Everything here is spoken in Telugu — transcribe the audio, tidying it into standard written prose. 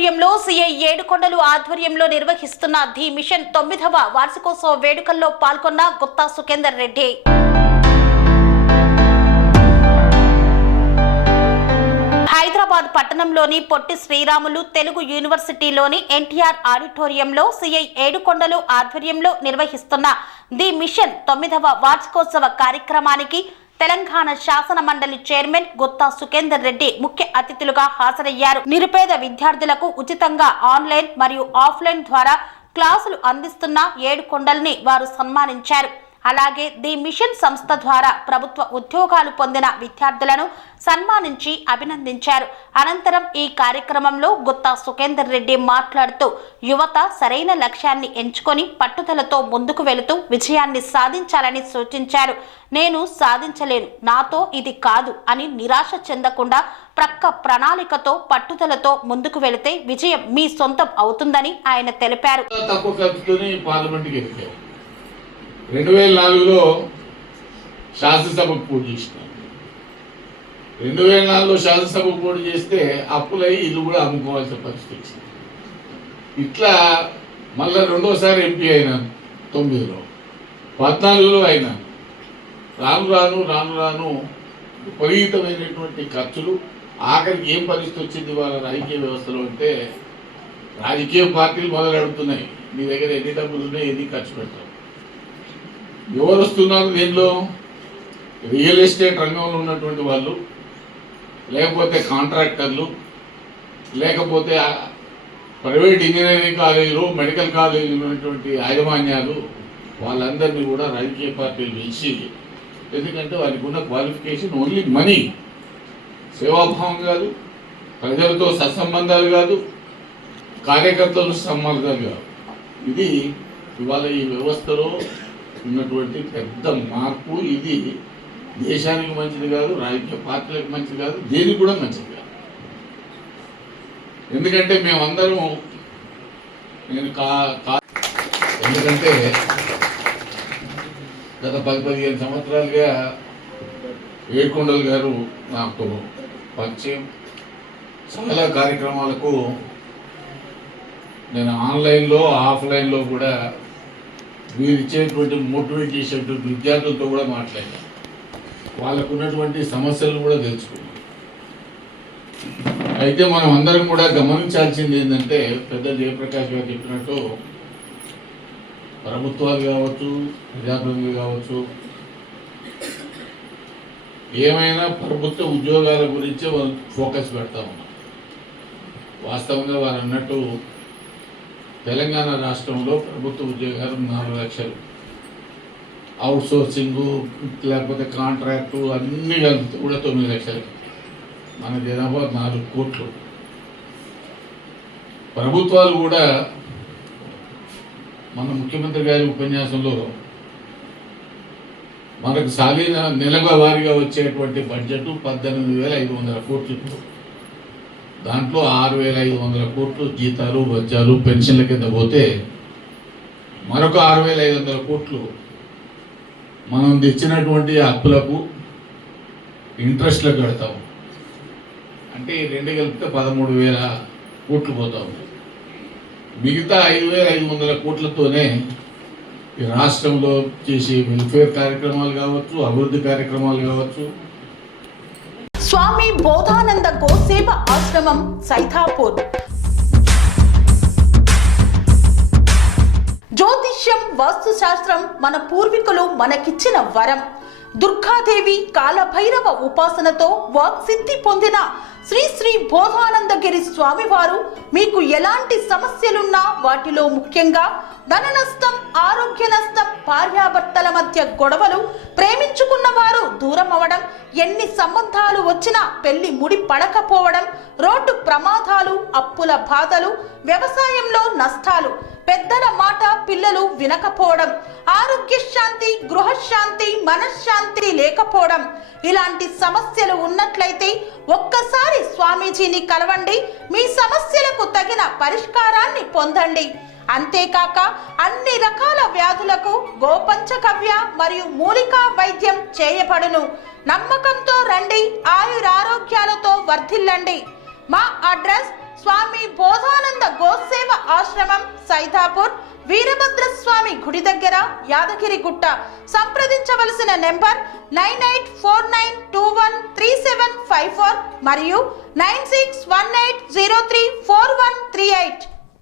ఆడిటోరియంలో సిఐ ఏడుకొండలు ఆధ్వర్యంలో నిర్వహిస్తున్న ది మిషన్ 9వ వార్షికోత్సవ వేడుకల్లో పాల్గొన్న గుత్తా సుఖేందర్ రెడ్డి. హైదరాబాద్ పట్టణంలోని పొట్టి శ్రీరాములు తెలుగు యూనివర్సిటీలోని ఎన్టీఆర్ ఆడిటోరియంలో సిఐ ఏడుకొండలు ఆధ్వర్యంలో నిర్వహిస్తున్న ది మిషన్ 9వ వార్షికోత్సవ కార్యక్రమానికి తెలంగాణ శాసన మండలి చైర్మన్ గుత్తా సుఖేందర్ రెడ్డి ముఖ్య అతిథులుగా హాజరయ్యారు. నిరుపేద విద్యార్థులకు ఉచితంగా ఆన్లైన్ మరియు ఆఫ్లైన్ ద్వారా క్లాసులు అందిస్తున్న ఏడుకొండల్ని వారు సన్మానించారు. అలాగే ది మిషన్ సంస్థ ద్వారా ప్రభుత్వ ఉద్యోగాలు పొందిన విద్యార్థులను సన్మానించి అభినందించారు. అనంతరం ఈ కార్యక్రమంలో గుత్తా సుఖేందర్ రెడ్డి మాట్లాడుతూ యువత సరైన లక్ష్యాన్ని ఎంచుకొని పట్టుదలతో ముందుకు వెళుతూ విజయాన్ని సాధించాలని సూచించారు. నేను సాధించలేను, నాతో ఇది కాదు అని నిరాశ చెందకుండా ప్రక్క ప్రణాళికతో పట్టుదలతో ముందుకు వెళితే విజయం మీ సొంతం అవుతుందని ఆయన తెలిపారు. 2004లో శాసనసభకు పోటీ చేసినాను. 2004లో శాసనసభకు పోటీ చేస్తే అప్పులై ఇల్లు కూడా అమ్ముకోవాల్సిన పరిస్థితి వచ్చింది. ఇట్లా మళ్ళీ రెండోసారి ఎంపీ అయినాను. 9లో 14లో అయినాను. రాను రాను విపరీతమైనటువంటి ఖర్చులు. ఆఖరికి ఏం పరిస్థితి వచ్చింది వాళ్ళ రాజకీయ వ్యవస్థలో అంటే, రాజకీయ పార్టీలు మొదలెడుతున్నాయి, నీ దగ్గర ఎన్ని డబ్బులు ఉన్నాయి, ఎన్ని ఖర్చు పెడతావు. ఎవరు వస్తున్నారు దీనిలో? రియల్ ఎస్టేట్ రంగంలో ఉన్నటువంటి వాళ్ళు, లేకపోతే కాంట్రాక్టర్లు, లేకపోతే ప్రైవేట్ ఇంజనీరింగ్ కాలేజీలు, మెడికల్ కాలేజీలు ఉన్నటువంటి యాజమాన్యాలు, వాళ్ళందరినీ కూడా రాజకీయ పార్టీలు పిలిచి, ఎందుకంటే వారికి ఉన్న క్వాలిఫికేషన్ ఓన్లీ మనీ, సేవాభావం కాదు, ప్రజలతో సత్సంబంధాలు కాదు, కార్యకర్తలు సంబంధాలు కాదు. ఇది ఇవాళ ఈ వ్యవస్థలో ఉన్నటువంటి పెద్ద మార్పు. ఇది దేశానికి మంచిది కాదు, రాజకీయ పార్టీలకు మంచిది కాదు, దేనికి కూడా మంచిది కాదు. ఎందుకంటే మేమందరం ఎందుకంటే గత 10-15 సంవత్సరాలుగా ఏడుకొండలు గారు నాకు పరిచయం. చాలా కార్యక్రమాలకు నేను ఆన్లైన్లో ఆఫ్లైన్లో కూడా మీరు ఇచ్చేటువంటి మోటివేట్ చేసేటువంటి విద్యార్థులతో కూడా మాట్లాడాను. వాళ్ళకు ఉన్నటువంటి సమస్యలను కూడా తెలుసుకున్నాం. అయితే మనం అందరం కూడా గమనించాల్సింది ఏంటంటే, పెద్దలు జయప్రకాష్ గారు చెప్పినట్టు ప్రభుత్వాలు కావచ్చు, ప్రజాప్రతినిధులు కావచ్చు, ఏమైనా ప్రభుత్వ ఉద్యోగాల గురించి వాళ్ళు ఫోకస్ పెడతా ఉన్నారు. వాస్తవంగా వారు అన్నట్టు తెలంగాణ రాష్ట్రంలో ప్రభుత్వ ఉద్యోగాలు 4 లక్షలు, అవుట్సోర్సింగు లేకపోతే కాంట్రాక్టు అన్నీ కలిపి కూడా 9 లక్షలు. మన జనాభా 4 కోట్లు. ప్రభుత్వాలు కూడా మన ముఖ్యమంత్రి గారి ఉపన్యాసంలో మనకు సాలీన నెలల వారీగా వచ్చేటువంటి బడ్జెట్ 18,500 కోట్లు. దాంట్లో 6,500 కోట్లు జీతాలు, వజ్రాలు, పెన్షన్ల కింద పోతే మరొక 6,500 కోట్లు మనం తెచ్చినటువంటి అప్పులకు ఇంట్రెస్ట్లకు కడతాము. అంటే ఈ రెండు కలిపితే 13,000 కోట్లు పోతా ఉంది. మిగతా 5,500 కోట్లతోనే ఈ రాష్ట్రంలో చేసే వెల్ఫేర్ కార్యక్రమాలు కావచ్చు, అభివృద్ధి కార్యక్రమాలు కావచ్చు. స్వామి బోధానంద గోసేవ ఆశ్రమం సైతాపూర్. జ్యోతిష్యం, వాస్తుశాస్త్రం మన పూర్వీకులు మనకిచ్చిన వరం. దుర్గాదేవి, కాలభైరవ ఉపాసనతో వాక్సిద్ధి పొందిన శ్రీ శ్రీ బోధానందగిరి స్వామివారు మీకు ఎలాంటి సమస్యలున్నా, వాటిలో ముఖ్యంగా ధన నష్టం, ఆరోగ్య నష్టం, భార్యాభర్తల మధ్య గొడవలు, ప్రేమించుకున్న వారు దూరం అవడం, ఎన్ని సంబంధాలు వచ్చినా పెళ్లి ముడి పడకపోవడం, రోడ్డు ప్రమాదాలు, అప్పుల బాధలు, వ్యవసాయంలో నష్టాలు, పెద్దల మాట పిల్లలు వినకపోవడం, ఆరోగ్య శాంతి, గృహశాంతి, మనశ్శాంతి లేకపోవడం, ఇలాంటి సమస్యలు ఉన్నట్లయితే ఒక్కసారి స్వామీజీని కలవండి. మీ సమస్యలకు తగిన పరిష్కారాన్ని పొందండి. అంతేకాక అన్ని రకాల వ్యాధులకు గోపంచకవ్య మరియు మూలికా వైద్యం చేయబడును. నమ్మకంతో రండి, ఆయురారోగ్యాలతో వర్ధిల్లండి. మా అడ్రస్ స్వామి బోధానంద గోసేవ ఆశ్రమం, సైదాపూర్, వీరభద్రస్వామి గుడి దగ్గర, యాదగిరిగుట్ట. సంప్రదించవలసిన నెంబర్ 9849213754 మరియు 9618034138.